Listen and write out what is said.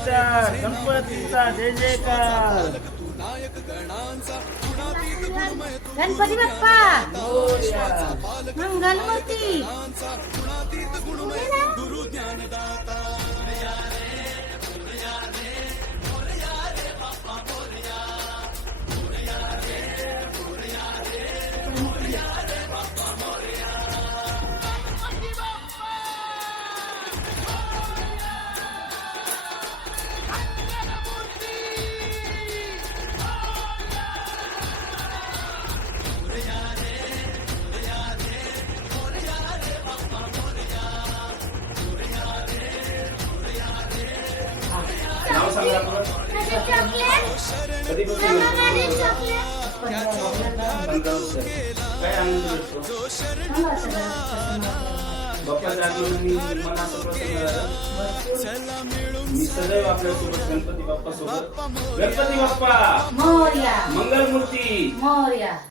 गणपतीचा गणपतीचा जय जयकार. गणपती बाप्पा मोरया. मंगलमूर्ती. नाव सांगा आपलं. कधीपासून काय आनंद भेटतो बाप्पाच्या आगमनाने मन असं प्रसन्न झालं. मी सदैव आपल्यासोबत गणपती बाप्पा सोबत. गणपती बाप्पा मोरया मंगलमूर्ती. मोरया.